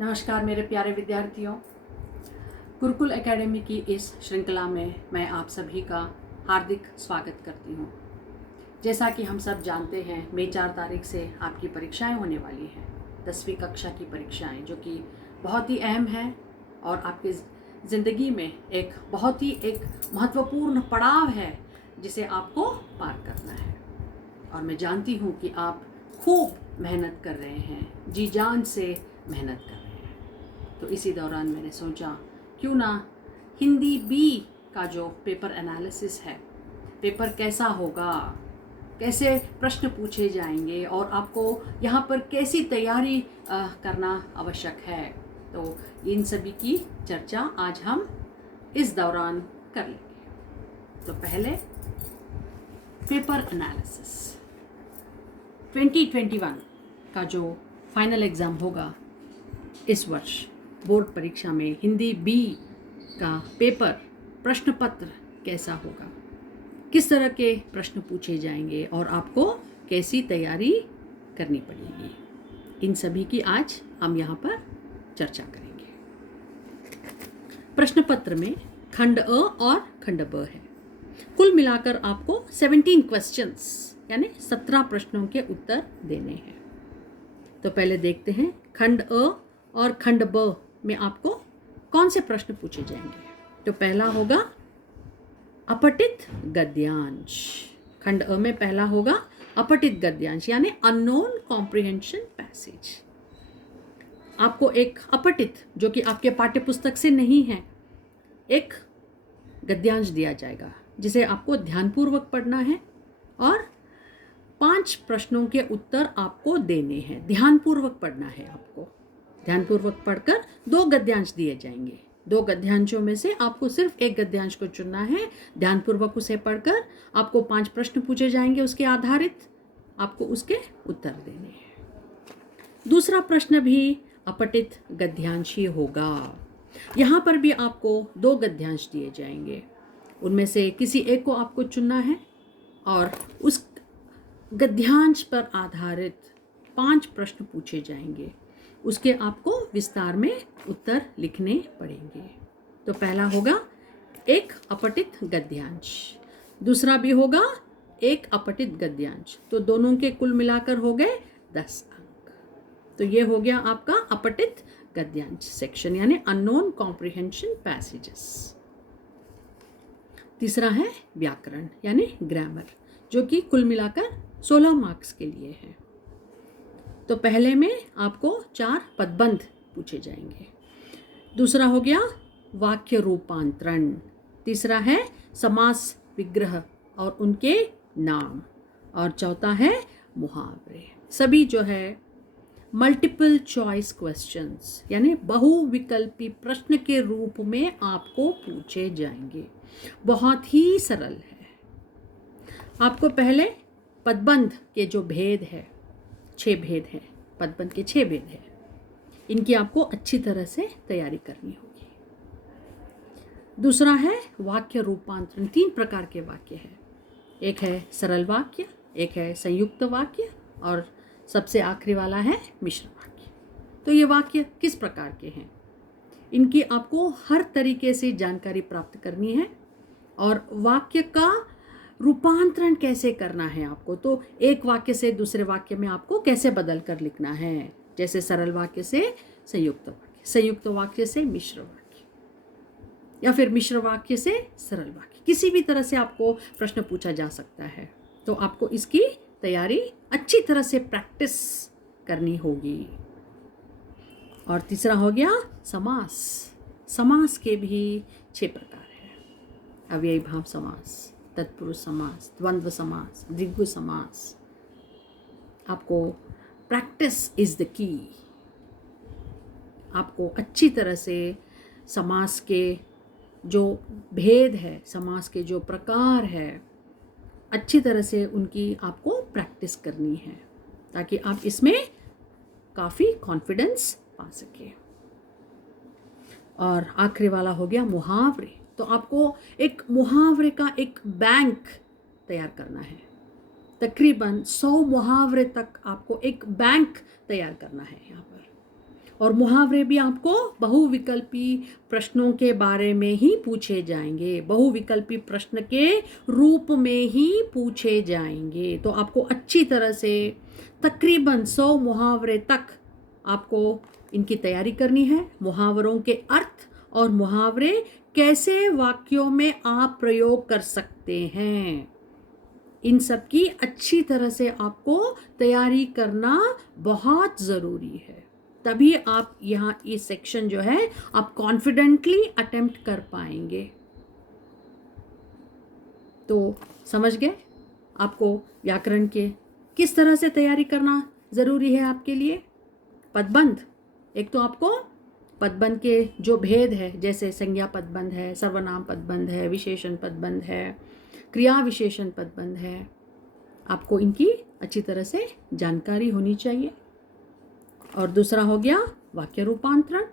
नमस्कार मेरे प्यारे विद्यार्थियों। गुरुकुल एकेडमी की इस श्रृंखला में मैं आप सभी का हार्दिक स्वागत करती हूँ। जैसा कि हम सब जानते हैं, मई 4 तारीख से आपकी परीक्षाएं होने वाली हैं, 10वीं कक्षा की परीक्षाएं, जो कि बहुत ही अहम है और आपकी ज़िंदगी में एक बहुत ही महत्वपूर्ण पड़ाव है जिसे आपको पार करना है। और मैं जानती हूँ कि आप खूब मेहनत कर रहे हैं, जी जान से मेहनत कर रहे हैं। तो इसी दौरान मैंने सोचा क्यों ना हिंदी बी का जो पेपर एनालिसिस है, पेपर कैसा होगा, कैसे प्रश्न पूछे जाएंगे और आपको यहाँ पर कैसी तैयारी करना आवश्यक है, तो इन सभी की चर्चा आज हम इस दौरान कर लेंगे। तो पहले पेपर एनालिसिस 2021 का जो फाइनल एग्ज़ाम होगा इस वर्ष बोर्ड परीक्षा में, हिंदी बी का पेपर प्रश्न पत्र कैसा होगा, किस तरह के प्रश्न पूछे जाएंगे और आपको कैसी तैयारी करनी पड़ेगी, इन सभी की आज हम यहाँ पर चर्चा करेंगे। प्रश्न पत्र में खंड अ और खंड ब है। कुल मिलाकर आपको 17 क्वेश्चंस यानी 17 प्रश्नों के उत्तर देने हैं। तो पहले देखते हैं खंड अ और खंड ब में आपको कौन से प्रश्न पूछे जाएंगे। तो पहला होगा अपठित गद्यांश। खंड अ में पहला होगा अपठित गद्यांश यानी अननोन कॉम्प्रिहेंशन पैसेज। आपको एक अपठित, जो कि आपके पाठ्य पुस्तक से नहीं है, एक गद्यांश दिया जाएगा जिसे आपको ध्यानपूर्वक पढ़ना है और 5 प्रश्नों के उत्तर आपको देने हैं। ध्यानपूर्वक पढ़ना है आपको। ध्यानपूर्वक पढ़कर 2 गद्यांश दिए जाएंगे। 2 गद्यांशों में से आपको सिर्फ एक गद्यांश को चुनना है। ध्यानपूर्वक उसे पढ़कर आपको 5 प्रश्न पूछे जाएंगे, उसके आधारित आपको उसके उत्तर देने हैं। दूसरा प्रश्न भी अपठित गद्यांश ही होगा। यहाँ पर भी आपको 2 गद्यांश दिए जाएंगे, उनमें से किसी एक को आपको चुनना है और उस गद्यांश पर आधारित 5 प्रश्न पूछे जाएंगे, उसके आपको विस्तार में उत्तर लिखने पड़ेंगे। तो पहला होगा एक अपठित गद्यांश, दूसरा भी होगा एक अपठित गद्यांश, तो दोनों के कुल मिलाकर हो गए 10 अंक। तो ये हो गया आपका अपठित गद्यांश सेक्शन यानी अननोन कॉम्प्रिहेंशन पैसेजेस। तीसरा है व्याकरण यानी ग्रामर, जो कि कुल मिलाकर 16 मार्क्स के लिए है। तो पहले में आपको 4 पदबंध पूछे जाएंगे। दूसरा हो गया वाक्य रूपांतरण। तीसरा है समास विग्रह और उनके नाम। और चौथा है मुहावरे। सभी जो है मल्टीपल चॉइस क्वेश्चंस यानी बहुविकल्पी प्रश्न के रूप में आपको पूछे जाएंगे। बहुत ही सरल है। आपको पहले पदबंध के जो भेद है, 6 भेद हैं, पदबंध के 6 भेद हैं, इनकी आपको अच्छी तरह से तैयारी करनी होगी। दूसरा है वाक्य रूपांतरण। 3 प्रकार के वाक्य हैं। एक है सरल वाक्य, एक है संयुक्त वाक्य और सबसे आखिरी वाला है मिश्र वाक्य। तो ये वाक्य किस प्रकार के हैं, इनकी आपको हर तरीके से जानकारी प्राप्त करनी है और वाक्य का रूपांतरण कैसे करना है आपको। तो एक वाक्य से दूसरे वाक्य में आपको कैसे बदल कर लिखना है, जैसे सरल वाक्य से संयुक्त वाक्य, संयुक्त वाक्य से मिश्र वाक्य या फिर मिश्र वाक्य से सरल वाक्य, किसी भी तरह से आपको प्रश्न पूछा जा सकता है। तो आपको इसकी तैयारी अच्छी तरह से प्रैक्टिस करनी होगी। और तीसरा हो गया समास। समास के भी 6 प्रकार हैं। अव्ययी भाव समास, तत्पुरुष समास, द्वंद्व समास, द्विगु समास। आपको प्रैक्टिस इज द की। आपको अच्छी तरह से समास के जो भेद है, समास के जो प्रकार है, अच्छी तरह से उनकी आपको प्रैक्टिस करनी है ताकि आप इसमें काफ़ी कॉन्फिडेंस पा सके। और आखिरी वाला हो गया मुहावरे। तो आपको एक मुहावरे का एक बैंक तैयार करना है। तकरीबन 100 मुहावरे तक आपको एक बैंक तैयार करना है यहाँ पर। और मुहावरे भी आपको बहुविकल्पी प्रश्नों के बारे में ही पूछे जाएंगे, बहुविकल्पी प्रश्न के रूप में ही पूछे जाएंगे। तो आपको अच्छी तरह से तकरीबन 100 मुहावरे तक आपको इनकी तैयारी करनी है। मुहावरों के अर्थ और मुहावरे कैसे वाक्यों में आप प्रयोग कर सकते हैं, इन सब की अच्छी तरह से आपको तैयारी करना बहुत ज़रूरी है। तभी आप यहाँ ये सेक्शन जो है आप कॉन्फिडेंटली अटेम्प्ट कर पाएंगे। तो समझ गए आपको व्याकरण के किस तरह से तैयारी करना ज़रूरी है आपके लिए। पदबंध, एक तो आपको पदबंध के जो भेद है, जैसे संज्ञा पदबंध है, सर्वनाम पदबंध है, विशेषण पदबंध है, क्रिया विशेषण पदबंध है, आपको इनकी अच्छी तरह से जानकारी होनी चाहिए। और दूसरा हो गया वाक्य रूपांतरण,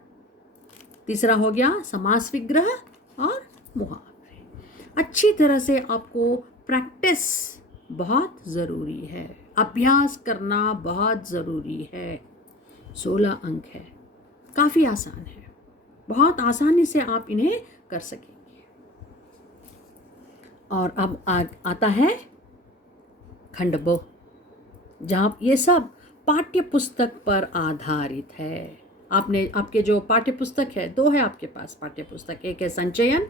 तीसरा हो गया समास विग्रह और मुहावरे। अच्छी तरह से आपको प्रैक्टिस बहुत ज़रूरी है, अभ्यास करना बहुत ज़रूरी है। 16 अंक है, काफ़ी आसान है, बहुत आसानी से आप इन्हें कर सकेंगे। और अब आता है खंड ब, जहाँ ये सब पाठ्य पुस्तक पर आधारित है। आपके जो पाठ्य पुस्तक है, 2 है आपके पास पाठ्य पुस्तक, एक है संचयन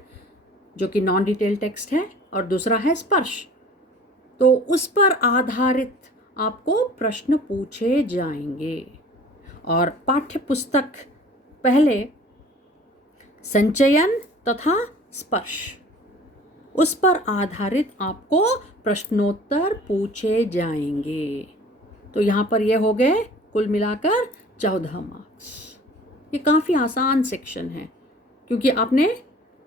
जो कि नॉन डिटेल टेक्स्ट है और दूसरा है स्पर्श। तो उस पर आधारित आपको प्रश्न पूछे जाएंगे। और पाठ्य पुस्तक पहले संचयन तथा स्पर्श, उस पर आधारित आपको प्रश्नोत्तर पूछे जाएंगे। तो यहाँ पर ये हो गए कुल मिलाकर 14 मार्क्स। ये काफ़ी आसान सेक्शन है क्योंकि आपने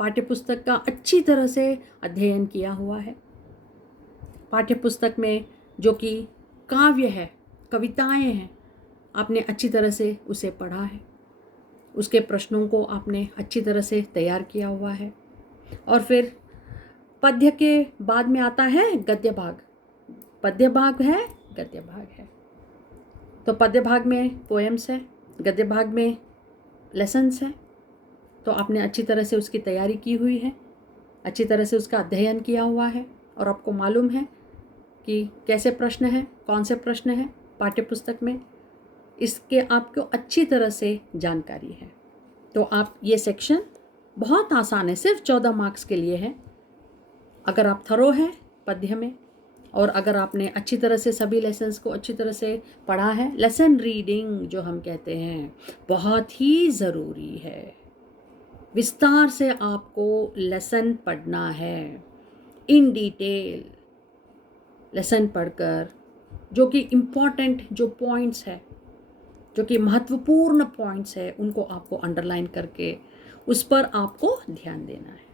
पाठ्यपुस्तक का अच्छी तरह से अध्ययन किया हुआ है। पाठ्यपुस्तक में जो कि काव्य है, कविताएं हैं, आपने अच्छी तरह से उसे पढ़ा है, उसके प्रश्नों को आपने अच्छी तरह से तैयार किया हुआ है। और फिर पद्य के बाद में आता है गद्य भाग। पद्य भाग है, गद्य भाग है। तो पद्य भाग में पोएम्स है, गद्य भाग में लेसन्स है। तो आपने अच्छी तरह से उसकी तैयारी की हुई है, अच्छी तरह से उसका अध्ययन किया हुआ है और आपको मालूम है कि कैसे प्रश्न है, कौन से प्रश्न है पाठ्यपुस्तक में, इसके आपको अच्छी तरह से जानकारी है। तो आप ये सेक्शन बहुत आसान है, सिर्फ 14 मार्क्स के लिए है। अगर आप थरो हैं पद्य में और अगर आपने अच्छी तरह से सभी लेसन्स को अच्छी तरह से पढ़ा है, लेसन रीडिंग जो हम कहते हैं बहुत ही ज़रूरी है। विस्तार से आपको लेसन पढ़ना है, इन डिटेल लेसन पढ़कर जो कि इम्पॉर्टेंट जो पॉइंट्स है, जो कि महत्वपूर्ण पॉइंट्स है, उनको आपको अंडरलाइन करके उस पर आपको ध्यान देना है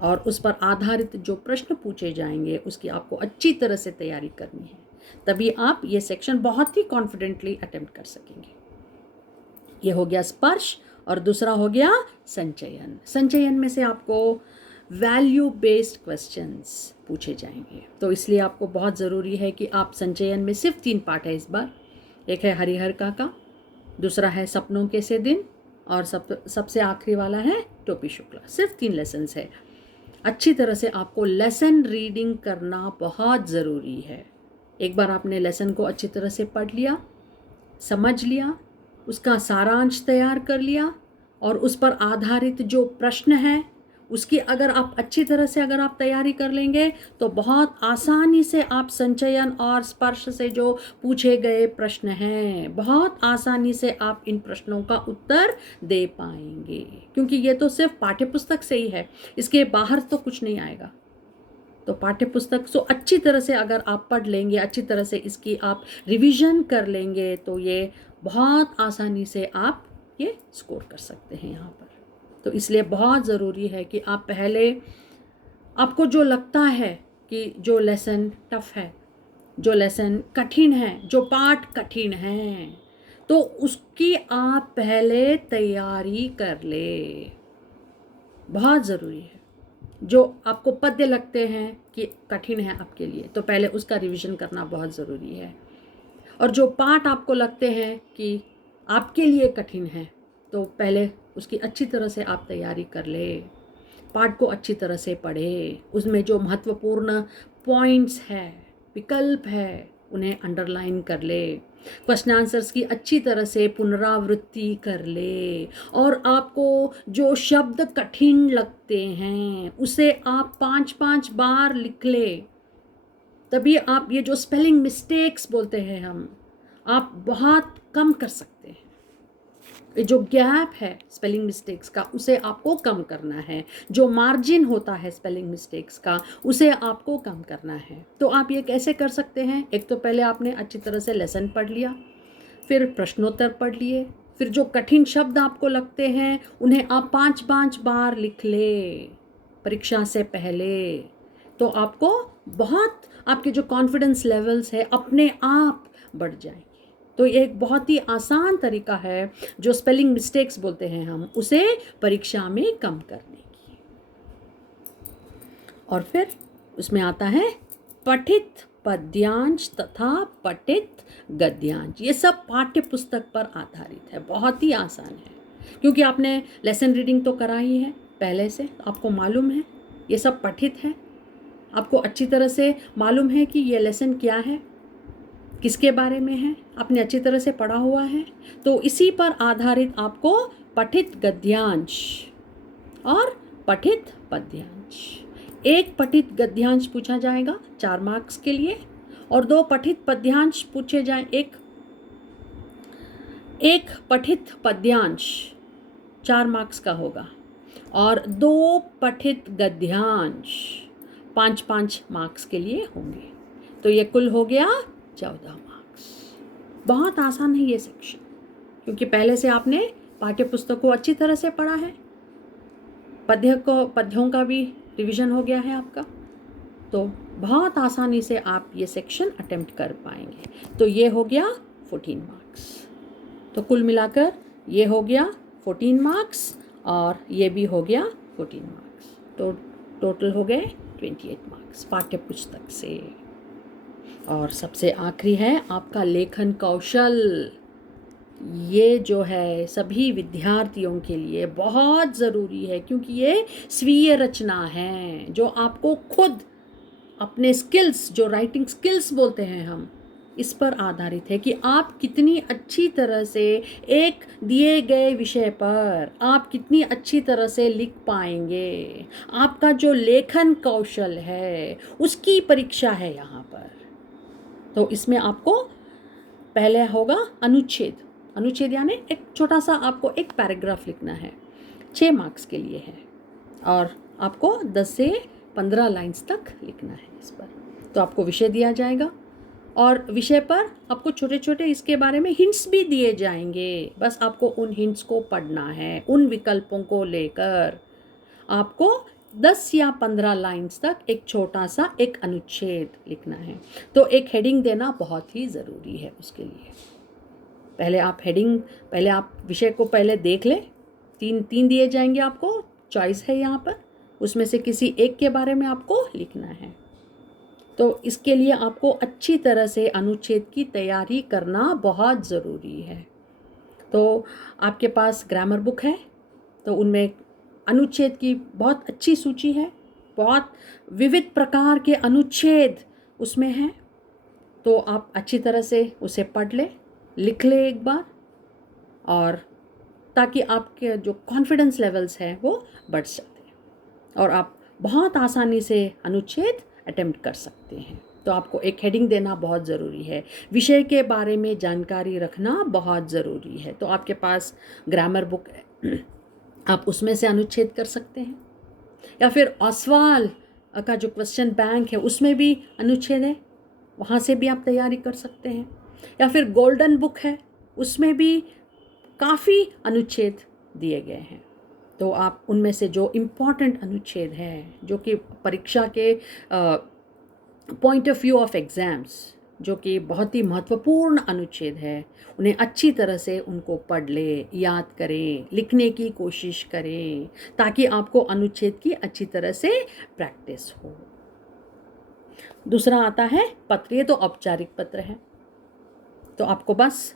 और उस पर आधारित जो प्रश्न पूछे जाएंगे उसकी आपको अच्छी तरह से तैयारी करनी है। तभी आप ये सेक्शन बहुत ही कॉन्फिडेंटली अटेम्प्ट कर सकेंगे। ये हो गया स्पर्श और दूसरा हो गया संचयन। संचयन में से आपको वैल्यू बेस्ड क्वेश्चंस पूछे जाएंगे, तो इसलिए आपको बहुत ज़रूरी है कि आप संचयन में सिर्फ 3 पार्ट है इस बार। एक है हरिहर काका, दूसरा है सपनों के से दिन और सबसे आखिरी वाला है टोपी शुक्ला। सिर्फ 3 लेसन्स है। अच्छी तरह से आपको लेसन रीडिंग करना बहुत ज़रूरी है। एक बार आपने लेसन को अच्छी तरह से पढ़ लिया, समझ लिया, उसका सारांश तैयार कर लिया और उस पर आधारित जो प्रश्न है उसकी अगर आप अच्छी तरह से अगर आप तैयारी कर लेंगे तो बहुत आसानी से आप संचयन और स्पर्श से जो पूछे गए प्रश्न हैं बहुत आसानी से आप इन प्रश्नों का उत्तर दे पाएंगे, क्योंकि ये तो सिर्फ पाठ्यपुस्तक से ही है, इसके बाहर तो कुछ नहीं आएगा। तो पाठ्यपुस्तक को अच्छी तरह से अगर आप पढ़ लेंगे, अच्छी तरह से इसकी आप रिवीजन कर लेंगे तो ये बहुत आसानी से आप ये स्कोर कर सकते हैं यहाँ पर। तो इसलिए बहुत ज़रूरी है कि आप पहले आपको जो लगता है कि जो लेसन टफ है, जो लेसन कठिन है, जो पाठ कठिन है, तो उसकी आप पहले तैयारी कर ले, बहुत ज़रूरी है। जो आपको पद्य लगते हैं कि कठिन है आपके लिए, तो पहले उसका रिवीजन करना बहुत ज़रूरी है। और जो पाठ आपको लगते हैं कि आपके लिए कठिन है तो पहले उसकी अच्छी तरह से आप तैयारी कर ले, पाठ को अच्छी तरह से पढ़े, उसमें जो महत्वपूर्ण पॉइंट्स है, विकल्प है, उन्हें अंडरलाइन कर ले, क्वेश्चन आंसर्स की अच्छी तरह से पुनरावृत्ति कर ले, और आपको जो शब्द कठिन लगते हैं उसे आप 5-5 बार लिख ले। तभी आप ये जो स्पेलिंग मिस्टेक्स बोलते हैं हम, आप बहुत कम कर सकते हैं। ये जो गैप है स्पेलिंग मिस्टेक्स का उसे आपको कम करना है, जो मार्जिन होता है स्पेलिंग मिस्टेक्स का उसे आपको कम करना है। तो आप ये कैसे कर सकते हैं? एक तो पहले आपने अच्छी तरह से लेसन पढ़ लिया, फिर प्रश्नोत्तर पढ़ लिए, फिर जो कठिन शब्द आपको लगते हैं उन्हें आप 5-5 बार लिख ले परीक्षा से पहले। तो आपको बहुत, आपके जो कॉन्फिडेंस लेवल्स है अपने आप बढ़ जाएंगे। तो ये एक बहुत ही आसान तरीका है जो स्पेलिंग मिस्टेक्स बोलते हैं हम, उसे परीक्षा में कम करने की। और फिर उसमें आता है पठित पद्यांश तथा पठित गद्यांश। ये सब पाठ्य पुस्तक पर आधारित है, बहुत ही आसान है क्योंकि आपने लेसन रीडिंग तो करा ही है पहले से, आपको मालूम है ये सब पठित है, आपको अच्छी तरह से मालूम है कि ये लेसन क्या है, किसके बारे में है, आपने अच्छी तरह से पढ़ा हुआ है। तो इसी पर आधारित आपको पठित गद्यांश और पठित पद्यांश, एक पठित गद्यांश पूछा जाएगा 4 मार्क्स के लिए, और 2 पठित पद्यांश पूछे जाए, एक पठित पद्यांश 4 मार्क्स का होगा, और 2 पठित गद्यांश 5-5 मार्क्स के लिए होंगे। तो ये कुल हो गया 14 मार्क्स। बहुत आसान है ये सेक्शन, क्योंकि पहले से आपने पाठ्य पुस्तक को अच्छी तरह से पढ़ा है, पद्यों का भी रिवीजन हो गया है आपका, तो बहुत आसानी से आप ये सेक्शन अटेम्प्ट कर पाएंगे। तो ये हो गया 14 मार्क्स। तो कुल मिलाकर ये हो गया 14 मार्क्स और ये भी हो गया 14 मार्क्स। तो टोटल हो गए 28 मार्क्स पाठ्य पुस्तक से। और सबसे आखिरी है आपका लेखन कौशल। ये जो है सभी विद्यार्थियों के लिए बहुत ज़रूरी है, क्योंकि ये स्वीय रचना है जो आपको खुद अपने स्किल्स, जो राइटिंग स्किल्स बोलते हैं हम, इस पर आधारित है कि आप कितनी अच्छी तरह से एक दिए गए विषय पर आप कितनी अच्छी तरह से लिख पाएंगे। आपका जो लेखन कौशल है उसकी परीक्षा है यहाँ पर। तो इसमें आपको पहले होगा अनुच्छेद। अनुच्छेद यानी एक छोटा सा आपको एक पैराग्राफ लिखना है, 6 मार्क्स के लिए है, और आपको 10 से 15 लाइन्स तक लिखना है इस पर। तो आपको विषय दिया जाएगा और विषय पर आपको छोटे छोटे इसके बारे में हिंट्स भी दिए जाएंगे। बस आपको उन हिंट्स को पढ़ना है, उन विकल्पों को लेकर आपको 10 या 15 लाइन्स तक एक छोटा सा एक अनुच्छेद लिखना है। तो एक हेडिंग देना बहुत ही ज़रूरी है उसके लिए। पहले आप विषय को पहले देख लें। 3 दिए जाएंगे आपको, चॉइस है यहाँ पर, उसमें से किसी एक के बारे में आपको लिखना है। तो इसके लिए आपको अच्छी तरह से अनुच्छेद की तैयारी करना बहुत ज़रूरी है। तो आपके पास ग्रामर बुक है, तो उनमें अनुच्छेद की बहुत अच्छी सूची है, बहुत विविध प्रकार के अनुच्छेद उसमें हैं। तो आप अच्छी तरह से उसे पढ़ ले, लिख ले एक बार, और ताकि आपके जो कॉन्फिडेंस लेवल्स हैं वो बढ़ सकें और आप बहुत आसानी से अनुच्छेद अटेम्प्ट कर सकते हैं। तो आपको एक हेडिंग देना बहुत ज़रूरी है, विषय के बारे में जानकारी रखना बहुत ज़रूरी है। तो आपके पास ग्रामर बुक है, आप उसमें से अनुच्छेद कर सकते हैं, या फिर ऑस्वाल का जो क्वेश्चन बैंक है उसमें भी अनुच्छेद है, वहाँ से भी आप तैयारी कर सकते हैं। या फिर गोल्डन बुक है, उसमें भी काफ़ी अनुच्छेद दिए गए हैं। तो आप उनमें से जो इम्पॉर्टेंट अनुच्छेद हैं, जो कि परीक्षा के point of view of exams, जो कि बहुत ही महत्वपूर्ण अनुच्छेद है, उन्हें अच्छी तरह से उनको पढ़ ले, याद करें, लिखने की कोशिश करें, ताकि आपको अनुच्छेद की अच्छी तरह से प्रैक्टिस हो। दूसरा आता है पत्र। ये तो औपचारिक पत्र है, तो आपको बस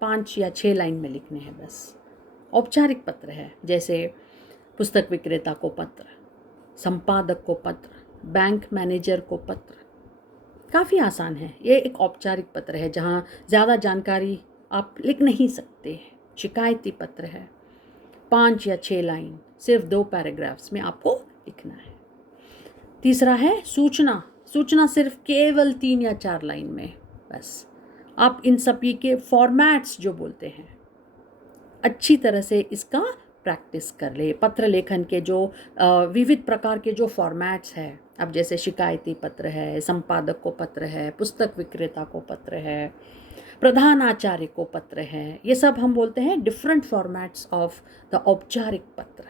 5 या 6 लाइन में लिखने हैं बस। औपचारिक पत्र है, जैसे पुस्तक विक्रेता को पत्र, संपादक को पत्र, बैंक मैनेजर को पत्र। काफ़ी आसान है। ये एक औपचारिक पत्र है जहाँ ज़्यादा जानकारी आप लिख नहीं सकते। शिकायती पत्र है, 5 या 6 लाइन, सिर्फ 2 पैराग्राफ्स में आपको लिखना है। तीसरा है सूचना। सूचना सिर्फ केवल 3 या 4 लाइन में बस। आप इन सभी के फॉर्मेट्स जो बोलते हैं अच्छी तरह से इसका प्रैक्टिस कर ले। पत्र लेखन के जो विविध प्रकार के जो फॉर्मेट्स हैं, अब जैसे शिकायती पत्र है, संपादक को पत्र है, पुस्तक विक्रेता को पत्र है, प्रधानाचार्य को पत्र है, ये सब हम बोलते हैं डिफरेंट फॉर्मेट्स ऑफ द औपचारिक पत्र।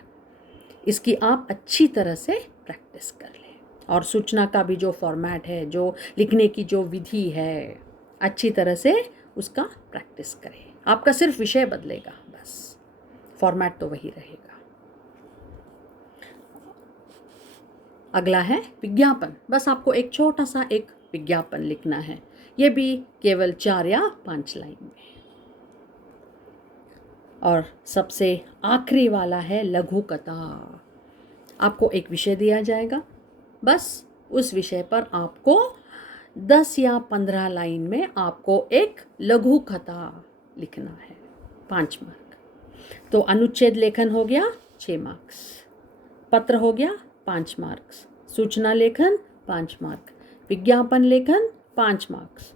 इसकी आप अच्छी तरह से प्रैक्टिस कर लें। और सूचना का भी जो फॉर्मेट है, जो लिखने की जो विधि है, अच्छी तरह से उसका प्रैक्टिस करें। आपका सिर्फ विषय बदलेगा बस, फॉर्मेट तो वही रहेगा। अगला है विज्ञापन। बस आपको एक छोटा सा एक विज्ञापन लिखना है, ये भी केवल 4 या 5 लाइन में। और सबसे आखिरी वाला है लघु कथा। आपको एक विषय दिया जाएगा, बस उस विषय पर आपको 10 या 15 लाइन में आपको एक लघु कथा लिखना है, 5 मार्क। तो अनुच्छेद लेखन हो गया 6 मार्क्स, पत्र हो गया 5 मार्क्स, सूचना लेखन 5 मार्क, विज्ञापन लेखन 5 मार्क्स,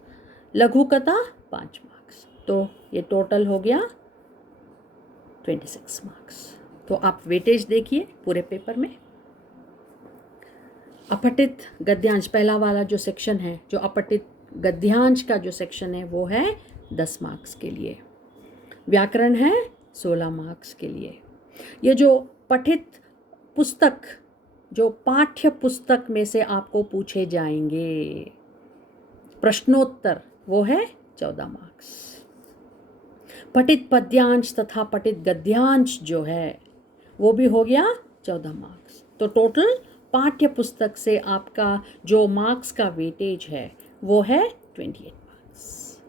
लघु कथा 5 मार्क्स। तो ये टोटल हो गया 26 मार्क्स। तो आप वेटेज देखिए पूरे पेपर में। अपठित गद्यांश, पहला वाला जो सेक्शन है, जो अपठित गद्यांश का जो सेक्शन है, वो है 10 मार्क्स के लिए। व्याकरण है 16 मार्क्स के लिए। ये जो पठित पुस्तक, जो पाठ्य पुस्तक में से आपको पूछे जाएंगे प्रश्नोत्तर, वो है 14 मार्क्स। पठित पद्यांश तथा पठित गद्यांश जो है वो भी हो गया 14 मार्क्स। तो टोटल पाठ्य पुस्तक से आपका जो मार्क्स का वेटेज है वो है 28 मार्क्स।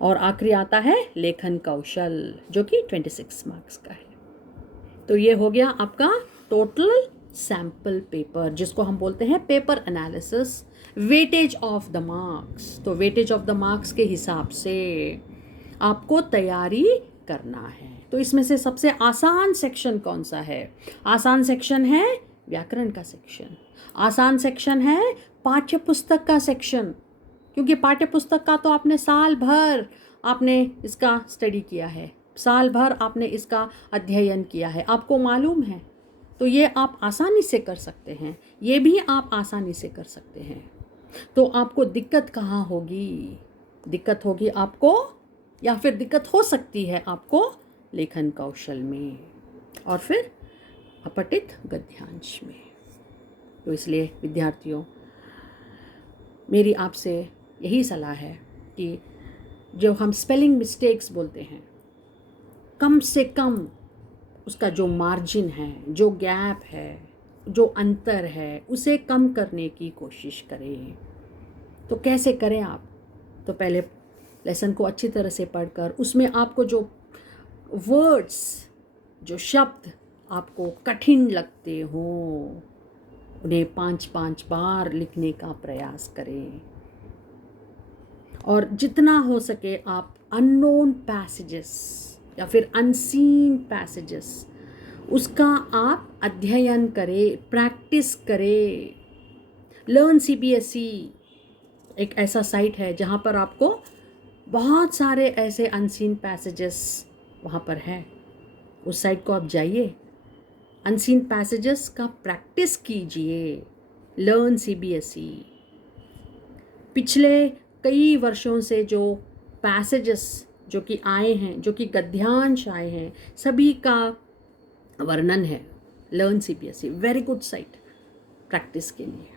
और आखिरी आता है लेखन कौशल, जो कि 26 मार्क्स का है। तो ये हो गया आपका टोटल सैम्पल पेपर, जिसको हम बोलते हैं paper analysis, weightage of the marks. तो वेटेज ऑफ द मार्क्स के हिसाब से आपको तैयारी करना है। तो इसमें से सबसे आसान सेक्शन कौन सा है? आसान सेक्शन है व्याकरण का सेक्शन। आसान सेक्शन है पाठ्य पुस्तक का सेक्शन, क्योंकि पाठ्य पुस्तक का तो आपने साल भर आपने इसका स्टडी किया है, साल भर आपने इसका अध्ययन किया है, आपको मालूम है। तो ये आप आसानी से कर सकते हैं, ये भी आप आसानी से कर सकते हैं। तो आपको दिक्कत कहाँ होगी? दिक्कत होगी आपको, या फिर दिक्कत हो सकती है आपको लेखन कौशल में, और फिर अपठित गद्यांश में। तो इसलिए विद्यार्थियों, मेरी आपसे यही सलाह है कि जो हम स्पेलिंग मिस्टेक्स बोलते हैं, कम से कम उसका जो मार्जिन है, जो गैप है, जो अंतर है, उसे कम करने की कोशिश करें। तो कैसे करें आप? तो पहले लेसन को अच्छी तरह से पढ़कर उसमें आपको जो वर्ड्स, जो शब्द आपको कठिन लगते हो, उन्हें 5-5 बार लिखने का प्रयास करें। और जितना हो सके आप अननोन पैसेजेस या फिर अनसीन पैसेजेस, उसका आप अध्ययन करें, प्रैक्टिस करें। लर्न CBSE एक ऐसा साइट है जहाँ पर आपको बहुत सारे ऐसे अनसीन पैसेजेस वहाँ पर हैं। उस साइट को आप जाइए, अनसीन पैसेजेस का प्रैक्टिस कीजिए। लर्न CBSE पिछले कई वर्षों से जो पैसेजेस जो कि आए हैं, जो कि गद्यांश आए हैं, सभी का वर्णन है learn CBSE। Very good site practice के लिए।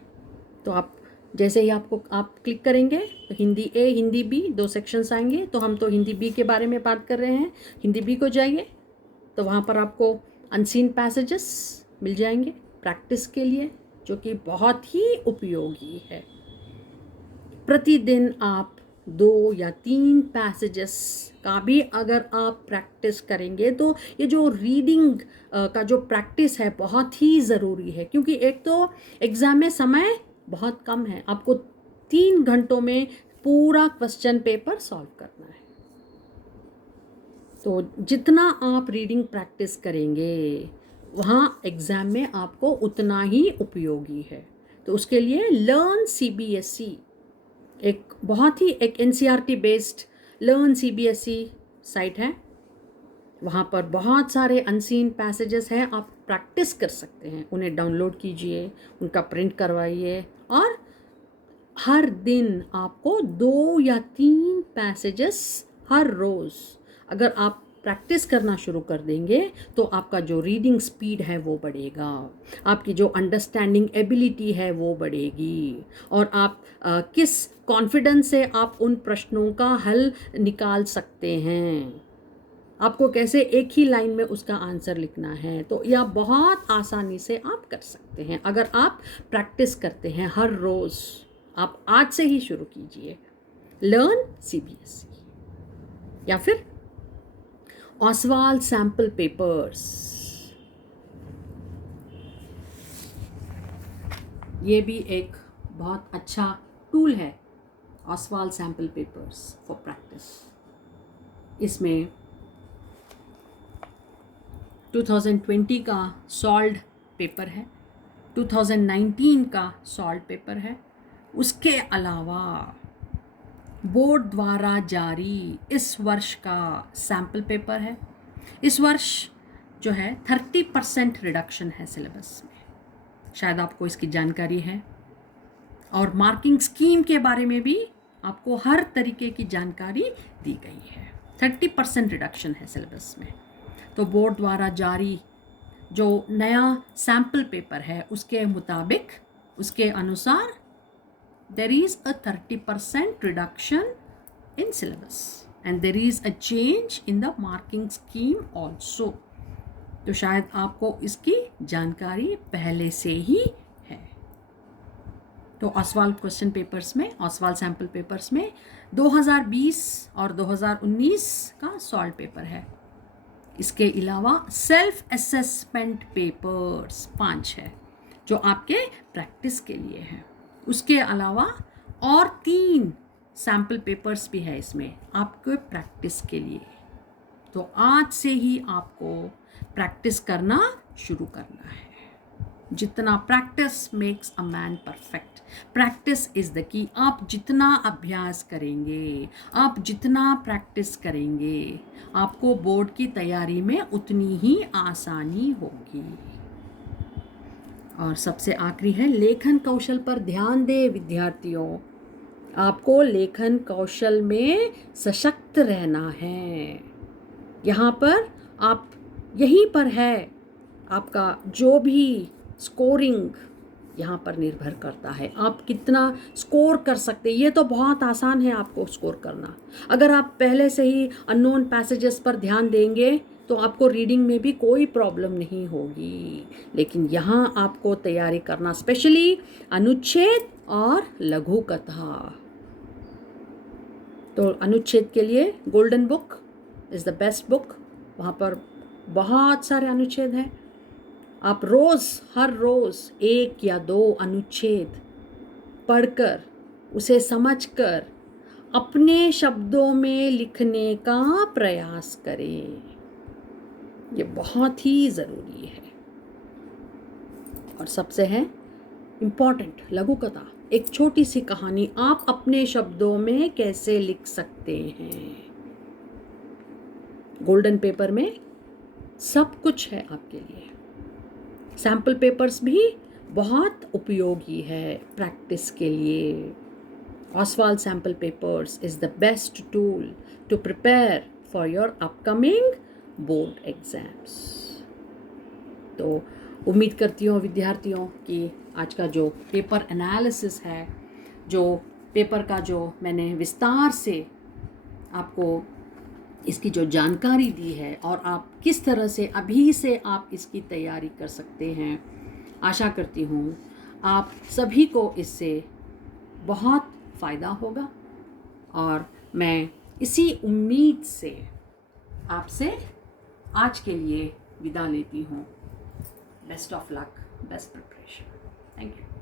तो आप जैसे ही आप क्लिक करेंगे तो Hindi A, Hindi B 2 sections आएंगे। तो हम तो हिंदी B के बारे में बात कर रहे हैं, हिंदी B को जाइए तो वहाँ पर आपको अनसीन पैसेजेस मिल जाएंगे प्रैक्टिस के लिए, जो कि बहुत ही उपयोगी है। प्रतिदिन आप 2 या 3 पैसेजेस का भी अगर आप प्रैक्टिस करेंगे तो ये जो रीडिंग का जो प्रैक्टिस है बहुत ही ज़रूरी है, क्योंकि एक तो एग्ज़ाम में समय बहुत कम है, आपको 3 घंटों में पूरा क्वेश्चन पेपर सॉल्व करना है। तो जितना आप रीडिंग प्रैक्टिस करेंगे वहाँ एग्ज़ाम में आपको उतना ही उपयोगी है। तो उसके लिए लर्न सीबीएसई एक बहुत ही एक NCERT based learn CBSE site है। वहाँ पर बहुत सारे अनसीन पैसेजेस हैं, आप प्रैक्टिस कर सकते हैं। उन्हें डाउनलोड कीजिए, उनका प्रिंट करवाइए और हर दिन आपको 2 या 3 पैसेजेस हर रोज़ अगर आप प्रैक्टिस करना शुरू कर देंगे तो आपका जो रीडिंग स्पीड है वो बढ़ेगा, आपकी जो अंडरस्टैंडिंग एबिलिटी है वो बढ़ेगी और आप किस कॉन्फिडेंस से आप उन प्रश्नों का हल निकाल सकते हैं, आपको कैसे एक ही लाइन में उसका आंसर लिखना है, तो यह बहुत आसानी से आप कर सकते हैं अगर आप प्रैक्टिस करते हैं हर रोज़। आप आज से ही शुरू कीजिए लर्न सीबीएसई या फिर ऑसवाल्ड सैम्पल पेपर्स। ये भी एक बहुत अच्छा टूल है, Oswald sample papers for practice. इसमें 2020 का सॉल्व्ड पेपर है, 2019 का सॉल्व्ड पेपर है, उसके अलावा बोर्ड द्वारा जारी इस वर्ष का सैम्पल पेपर है। इस वर्ष जो है 30% रिडक्शन है सिलेबस में, शायद आपको इसकी जानकारी है। और मार्किंग स्कीम के बारे में भी आपको हर तरीके की जानकारी दी गई है। 30% रिडक्शन है सिलेबस में। तो बोर्ड द्वारा जारी जो नया सैम्पल पेपर है उसके मुताबिक, उसके अनुसार there is a 30% reduction in syllabus and there is a change in the marking scheme also। तो शायद आपको इसकी जानकारी पहले से ही है। तो ऑसवाल्ड क्वेश्चन पेपर्स में, ऑसवाल्ड सैम्पल पेपर्स में 2020 और 2019 का सॉल्व पेपर है। इसके अलावा सेल्फ असेसमेंट पेपर्स 5 है जो आपके प्रैक्टिस के लिए हैं। उसके अलावा और 3 सैम्पल पेपर्स भी है इसमें आपके प्रैक्टिस के लिए। तो आज से ही आपको प्रैक्टिस करना शुरू करना है। जितना practice makes a man perfect. Practice is the key. आप जितना अभ्यास करेंगे, आप जितना प्रैक्टिस करेंगे, आपको बोर्ड की तैयारी में उतनी ही आसानी होगी। और सबसे आखिरी है लेखन कौशल पर ध्यान दें विद्यार्थियों। आपको लेखन कौशल में सशक्त रहना है। यहाँ पर आप, यहीं पर है आपका जो भी स्कोरिंग यहाँ पर निर्भर करता है, आप कितना स्कोर कर सकते हैं। ये तो बहुत आसान है आपको स्कोर करना। अगर आप पहले से ही अननोन पैसेजेस पर ध्यान देंगे तो आपको रीडिंग में भी कोई प्रॉब्लम नहीं होगी। लेकिन यहाँ आपको तैयारी करना, स्पेशली अनुच्छेद और लघु कथा। तो अनुच्छेद के लिए golden book is the best book. वहाँ पर बहुत सारे अनुच्छेद हैं। आप रोज़, हर रोज़ 1 या 2 अनुच्छेद पढ़कर, उसे समझकर अपने शब्दों में लिखने का प्रयास करें। ये बहुत ही ज़रूरी है। और सबसे है इम्पॉर्टेंट लघु कथा, एक छोटी सी कहानी आप अपने शब्दों में कैसे लिख सकते हैं। गोल्डन पेपर में सब कुछ है आपके लिए। सैम्पल पेपर्स भी बहुत उपयोगी है प्रैक्टिस के लिए। Oswaal sample papers is the best tool to prepare for your upcoming board exams. तो उम्मीद करती हूँ विद्यार्थियों कि आज का जो पेपर एनालिसिस है, जो पेपर का जो मैंने विस्तार से आपको इसकी जो जानकारी दी है और आप किस तरह से अभी से आप इसकी तैयारी कर सकते हैं, आशा करती हूँ आप सभी को इससे बहुत फ़ायदा होगा और मैं इसी उम्मीद से आपसे आज के लिए विदा लेती हूँ। Best of luck, best preparation. Thank you.